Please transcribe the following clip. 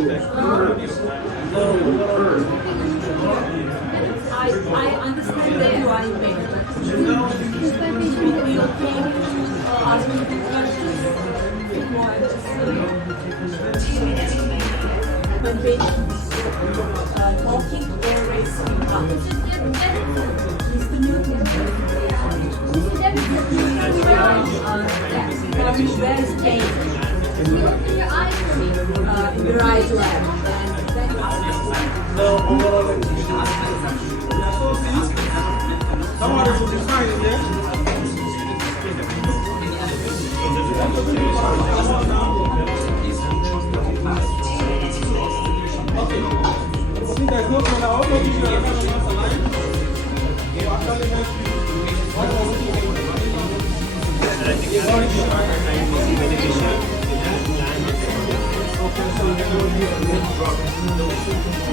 I understand that you are in pain, but will be okay asking the questions while when patients talking or raising Mr. Newton, where is pain? In the right leg. Somebody should be signing, yeah? Okay. See, there's no problem. I'll also give you another answer line. So actually, next week, what was it? Okay, so